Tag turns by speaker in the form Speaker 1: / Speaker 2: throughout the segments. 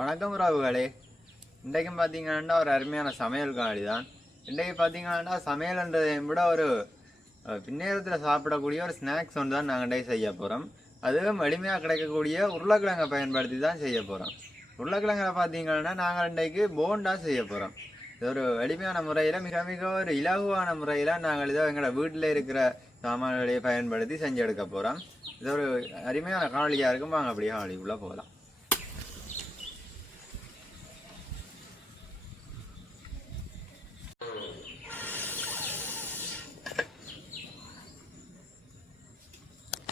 Speaker 1: வணக்கம் உறவுகளே. இன்றைக்கும் பார்த்தீங்கன்னா ஒரு அருமையான சமையல் காணொளி தான் இன்றைக்கு பார்த்தீங்கன்னா சமையல்ன்றதை விட ஒரு பின்னேரத்தில் சாப்பிடக்கூடிய ஒரு ஸ்நாக்ஸ் ஒன்று தான் நாங்கள் இன்றைக்கு செய்ய போகிறோம் அதுவும் எளிமையாக கிடைக்கக்கூடிய உருளைக்கிழங்கை பயன்படுத்தி தான் செய்ய போகிறோம் உருளைக்கிழங்கில் பார்த்தீங்கன்னா நாங்கள் இன்றைக்கு போண்டா செய்ய போகிறோம் இது ஒரு எளிமையான முறையில் மிக மிக ஒரு இலகுவான முறையில் நாங்கள் இதை எங்களோட வீட்டில் இருக்கிற சாமான்களை பயன்படுத்தி செஞ்சு எடுக்க போகிறோம் இது ஒரு அருமையான காணொலியாக இருக்கும். வாங்க அப்படியே காணொலிக்குள்ளே போகலாம்.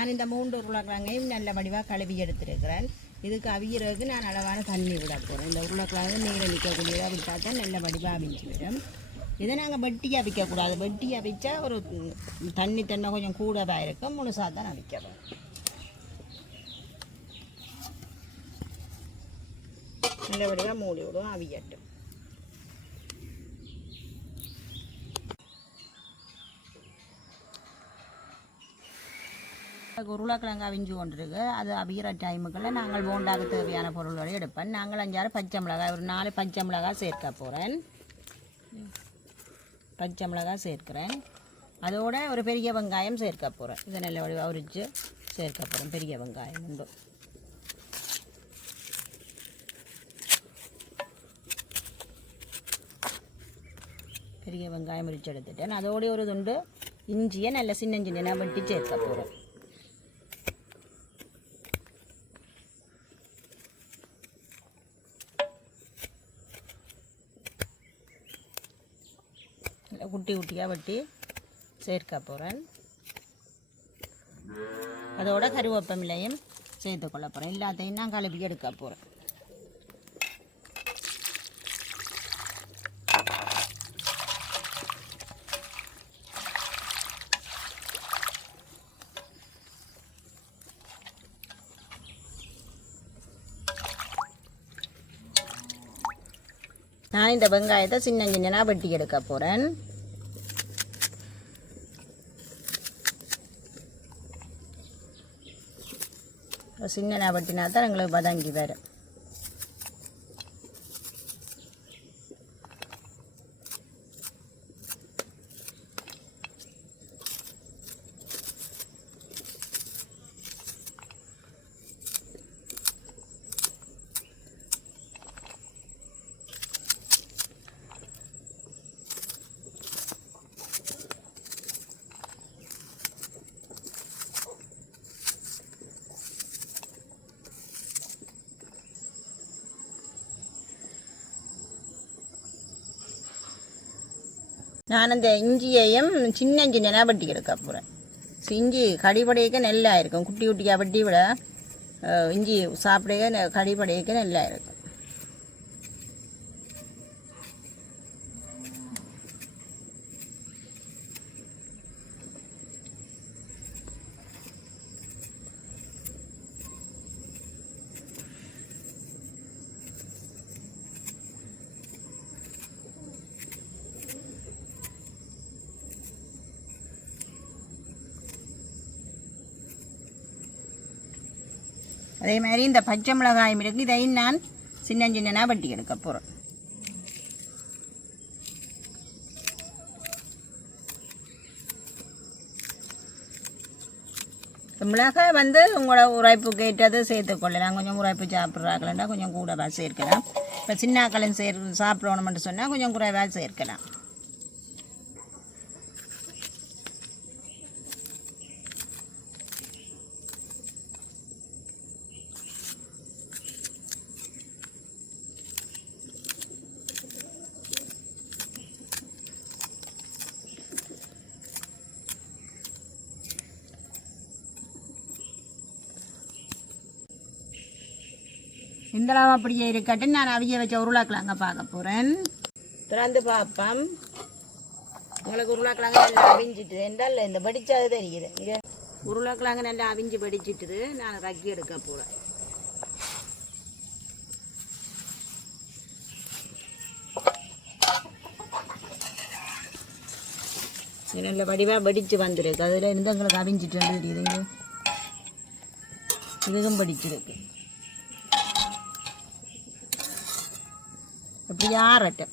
Speaker 2: நான் இந்த மூன்று உருளைக்கிழங்கையும் நல்ல வடிவாக கழுவி எடுத்திருக்கிறேன். இதுக்கு அவியறதுக்கு நான் அளவான தண்ணி விட போகிறேன் இந்த உருளைக்கிழங்கு நீரில் நிற்கக்கூடியதாக அப்படி பார்த்தா நல்ல வடிவாக அவிஞ்சு விடும் இதை நாங்கள் வெட்டி அவிக்கக்கூடாது வெட்டி அவிச்சா ஒரு தண்ணி தண்ணை கொஞ்சம் கூடவாக இருக்கும். முழுசாக தான் அவிக்கிறோம் நல்ல வடிவாக மூடி விடுவோம் அவியட்டும். உருளைக்கிழங்கு அவிஞ்சு கொண்டிருக்கு. அது அவிகிற டைமுக்குள்ள நாங்கள் போண்டாக்கு தேவையான பொருளோடு எடுப்பேன். நாங்கள் அஞ்சாறு பச்சை மிளகாய் ஒரு நாலு பச்சை மிளகாய் சேர்க்க போகிறேன் பச்சை மிளகாய் சேர்க்கிறேன். அதோட ஒரு பெரிய வெங்காயம் சேர்க்க போகிறேன் இதை நல்ல வடிவாக உரித்து சேர்க்க போகிறேன் பெரிய வெங்காயம் உண்டு. பெரிய வெங்காயம் உரிச்சு எடுத்துட்டேன். அதோடய ஒரு துண்டு இஞ்சியை நல்ல சின்ன சின்ன வெட்டி சேர்க்க போகிறேன் நல்லா குட்டி குட்டியாக வெட்டி சேர்க்க போகிறேன் அதோட கருவேப்பமிலையும் சேர்த்து கொள்ள போகிறேன் எல்லாத்தையும் நான் கழுவி எடுக்க போகிறேன் நான் இந்த வெங்காயத்தை சின்ன சின்னனாக வெட்டி எடுக்க போகிறேன் சின்ன வெட்டினா தான் எங்களுக்கு வதங்கி வரும். நான் அந்த இஞ்சியையும் சின்ன இஞ்சி வெட்டி எடுக்க போகிறேன் இஞ்சி கடிபடையக்க நல்லா இருக்கும் குட்டி குட்டியாக வட்டி விட இஞ்சி சாப்பிட கடிபடையக்க நல்லா இருக்கும் அதே மாதிரி இந்த பச்சை மிளகாயும் இருக்குது இதையும் நான் சின்ன சின்னனா வட்டி எடுக்க போகிறேன் மிளகாய் வந்து உங்களோட உரைப்புக்கு ஏற்றது சேர்த்துக்கொள்ளலாம் கொஞ்சம் உரைப்பு சாப்பிட்றாங்களா கொஞ்சம் கூடவாக சேர்க்கலாம். இப்போ சின்னாக்களும் சேர் சாப்பிடணும்னு சொன்னால் கொஞ்சம் குறைவாக சேர்க்கலாம். இந்தளவு அப்படியே இருக்கட்டும். நான் அவிய வச்ச உருளைக்கிழங்க பார்க்க போகிறேன் திறந்து பார்ப்போம் உங்களுக்கு உருளைக்கிழங்கு நல்லா அவிஞ்சிட்டு என்றால் இந்த வெடிச்சது தெரியுது. இங்கே உருளைக்கிழங்கு நல்லா அவிஞ்சு வெடிச்சிட்டுது. நான் ரக்கி எடுக்க போகிறேன் நல்ல வடிவாக வெடிச்சு வந்திருக்கு. அதில் இருந்து எங்களுக்கு அவிஞ்சிட்டு வந்து தெரியுதுங்க இதுக்கும் படிச்சிருக்கு இப்படி ஆறட்டும்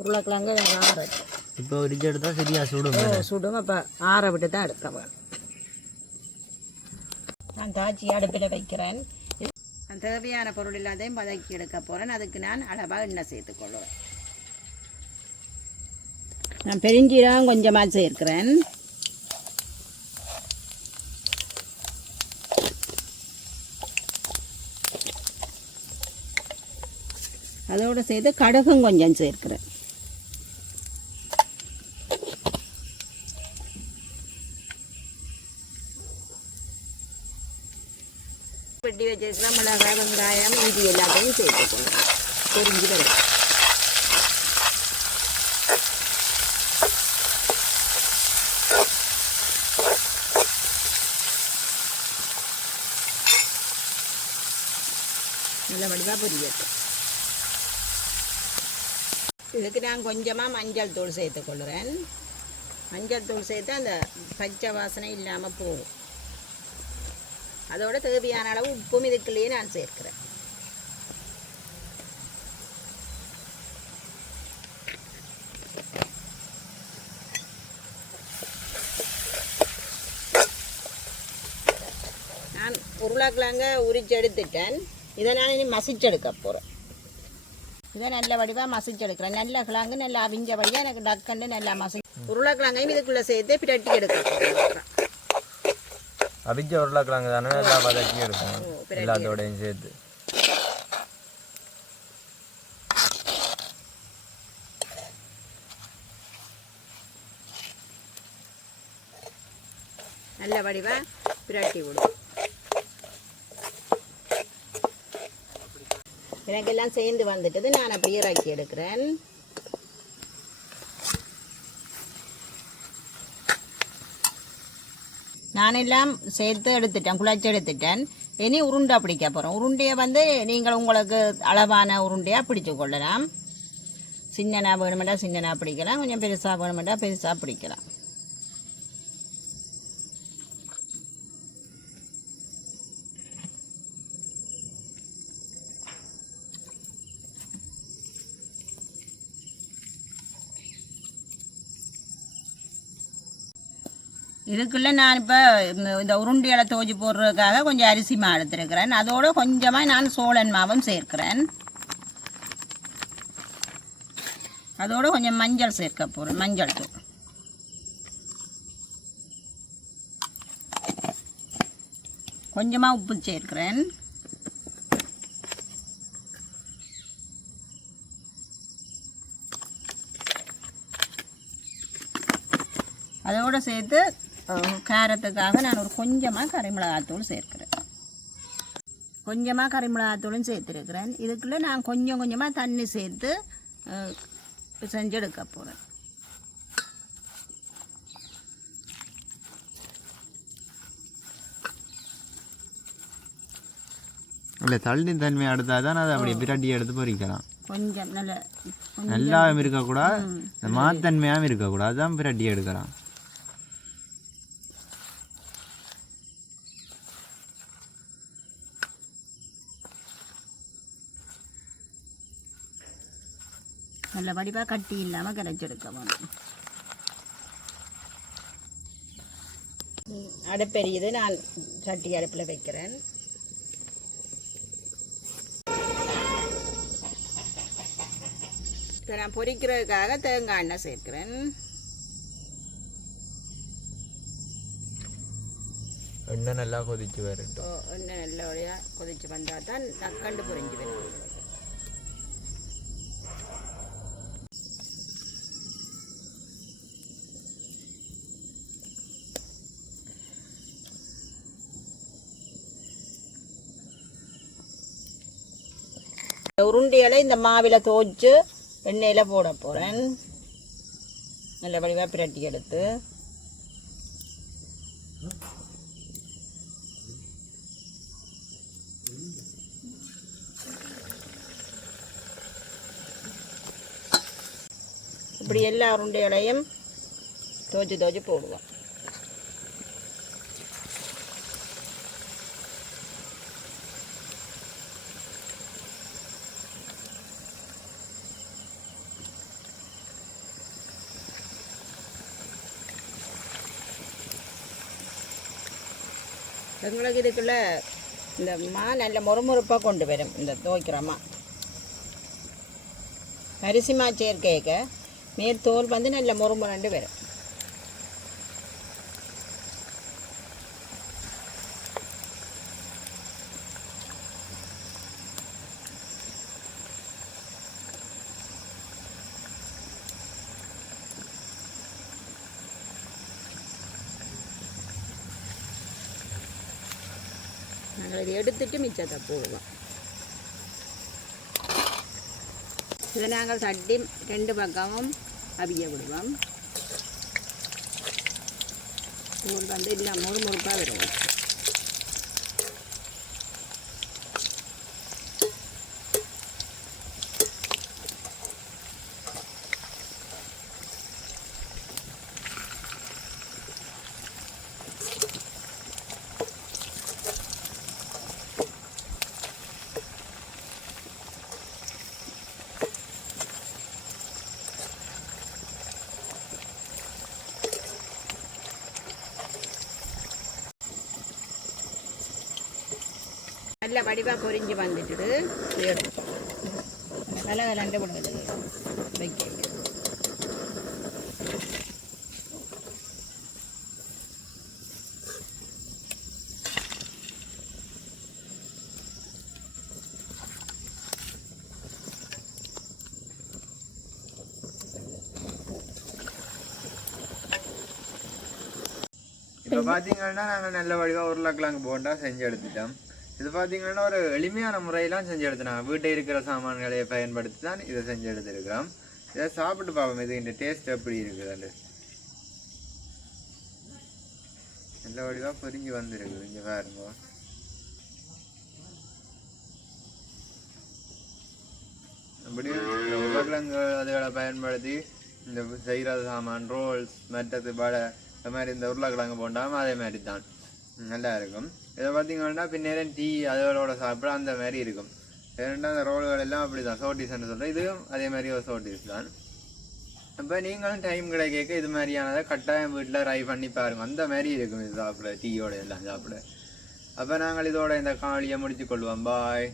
Speaker 2: உருளைக்கிழங்கு ஆறட்டும்
Speaker 1: இப்போ ஒரிச்சு எடுத்தால் சரியா சுடும்
Speaker 2: சுடும். அப்போ ஆற விட்டு தான் எடுக்க வேணும் நான் தாச்சி அடுப்பில் வைக்கிறேன். நான் தேவையான பொருள் எல்லாத்தையும் பதக்கி எடுக்க போகிறேன் அதுக்கு நான் அளவாக எண்ணெய் சேர்த்துக்கொள்வேன் நான் பெருஞ்சீரகம் கொஞ்சமாக சேர்க்கிறேன். செய்து கடுகும் கொஞ்சம் சேர்க்கிறேன். வெட்டி வச்சிருக்கிற மிளகாய் வெங்காயம் இது எல்லாத்தையும் சேர்த்துக்கணும் பொரிஞ்சு வரும் நல்ல வடிவாக பொரியட்டும். இதுக்கு நான் கொஞ்சமாக மஞ்சள் தூள் சேர்த்துக்கொள்கிறேன் மஞ்சள் தூள் சேர்த்து அந்த பச்சை வாசனை இல்லாமல் போகும். அதோட தேவையான அளவு உப்பும் இதுக்குள்ளேயே நான் சேர்க்கிறேன். நான் உருளைக்கிழங்க உரிச்செடுத்துட்டேன் இதை நான் இனி மசிச்செடுக்க போகிறேன் இதை நல்ல வடிவாக மசிச்செடுக்கிறேன் நல்ல கிழங்கு நல்லா அவிஞ்ச வடிவாக எனக்கு டக்குன்னு நல்லா மசி உருளைக்கிழங்கையும் இதுக்குள்ளே சேர்த்து பிரட்டி எடுக்க போகிறேன்
Speaker 1: அவிச்ச உருளைக்கிழங்கு தானே இருக்கும்
Speaker 2: ஓ, பிரட்டி
Speaker 1: எல்லாத்தோடையும் சேர்த்து.
Speaker 2: நல்ல வடிவாக பிரட்டி விடும் எனக்கெல்லாம் சேர்ந்து வந்துட்டது. நான் அப்படியே இறக்கி எடுக்கிறேன். நான் எல்லாம் சேர்த்து எடுத்துட்டேன் குழச்சி எடுத்துட்டேன். இனி உருண்டை பிடிக்க போகிறோம் உருண்டையை வந்து நீங்கள் உங்களுக்கு அளவான உருண்டையாக பிடிச்சு கொள்ளலாம். சின்னனா வேணுமெண்டா சின்னனா பிடிக்கலாம். கொஞ்சம் பெருசாக வேணுமெண்டா பெருசாக பிடிக்கலாம். இதுக்குள்ள நான் இப்போ இந்த உருண்டியலை தோஜி போடுறதுக்காக கொஞ்சம் அரிசி மா எடுத்துருக்கிறேன். அதோடு கொஞ்சமாக நான் சோழன் மாவும் சேர்க்கிறேன். அதோட கொஞ்சம் மஞ்சள் சேர்க்க போகிறேன் மஞ்சள் தூள். கொஞ்சமாக உப்பு சேர்க்கிறேன். அதோட சேர்த்து காரத்துக்காக நான் ஒரு கொஞ்சமாக கறிமிளகாத்தூள் சேர்க்கிறேன். கொஞ்சமாக கறிமிளகாத்தூளும் சேர்த்துருக்கிறேன். இதுக்குள்ளே நான் கொஞ்சம் கொஞ்சமாக தண்ணி சேர்த்து செஞ்செடுக்க போகிறேன்
Speaker 1: இல்லை தள்ளி தன்மை எடுத்தால் தான் அதை அப்படி பிரட்டி எடுத்து பொரிக்கலாம்
Speaker 2: கொஞ்சம் நல்ல
Speaker 1: நல்லாவும் இருக்கக்கூடாது மாத்தன்மையாகவும் இருக்கக்கூடாது அதுதான் பிரட்டி எடுக்கலாம்.
Speaker 2: நல்ல வடிவாக கட்டி இல்லாமல் கரைச்செடுக்க வேணும். அடுப்பெரியுது நான் சட்டி அடுப்பில் வைக்கிறேன். இப்போ நான் பொரிக்கிறதுக்காக தேங்காய் எண்ணெய் சேர்க்கிறேன்.
Speaker 1: எண்ணெய் நல்லா கொதிச்சு வரட்டும்.
Speaker 2: எண்ணெய் நல்லபடியாக கொதிச்சு வந்தால் தான் நக்கண்டு பொரிஞ்சு வரும். இந்த இந்த மாவில் தோய்ச்சி எண்ணெயில் போட போகிறேன் நல்ல வடிவாக பிரட்டி எடுத்து. இப்படி எல்லா உருண்டைகளையும் துவச்சி துவச்சி போடுவோம். எங்களுக்கு இதுக்குள்ள இந்த மா நல்ல முறுமுறுப்பாக கொண்டு வரும். இந்த துவைக்கிறோமா அரிசி மா சேர்க்கைக்கு மேல் தோல் வந்து நல்ல முறுமுறண்டு வரும். எடுத்துட்டு மிச்சத்தை போடுவோம். இதை நாங்கள் தட்டி ரெண்டு பக்கமும் அவிய விடுவோம். தூள் வந்து இல்லை முறுமுறுப்பாக விடுவோம் நல்ல வடிவாக பொரிஞ்சு வந்துட்டுது. கலை கலண்டு விடுவது வைக்க
Speaker 1: இப்போ பார்த்தீங்கன்னா நாங்கள் நல்ல வடிவாக உருளைக்கிழங்கு போண்டா செஞ்சு எடுத்துட்டோம். இது பார்த்தீங்கன்னா ஒரு எளிமையான முறையெல்லாம் செஞ்சு எடுத்துனாங்க வீட்டை இருக்கிற சாமான்களை பயன்படுத்தி தான் இதை செஞ்சு எடுத்துருக்கிறோம். இதை சாப்பிட்டு பார்ப்போம். இது இந்த டேஸ்ட் எப்படி இருக்குதுன்னு. நல்ல வடிவாக பொறிஞ்சு வந்துருக்குது. இங்கே பாருங்க. அப்படி உருளைக்கிழங்கு அதுகளை பயன்படுத்தி இந்த செய்கிற சாமான் ரோல்ஸ் மற்றது வடை இந்த மாதிரி இந்த உருளைக்கிழங்கு போண்டாமல் அதே மாதிரி தான். நல்லா இருக்கும். இதை பார்த்தீங்கன்னா பின்னேரம் டீ அதோட சாப்பிட அந்த மாதிரி இருக்கும். ஏன்னா அந்த ரோல்கள் எல்லாம் அப்படி தான் சோட்டிஸ்ன்னு சொல்கிறேன் இதுவும் அதே மாதிரி ஒரு சோட்டிஸ் தான். அப்போ நீங்களும் டைம் கிடைக்க இது மாதிரியானதை கட்டாயம் வீட்டில் ட்ரை பண்ணி பாருங்கள் அந்த மாதிரி இருக்கும் இது சாப்பிட டீயோட எல்லாம் சாப்பிட. அப்போ நாங்கள் இதோட இந்த காலியை முடிச்சு கொள்வோம். பாய்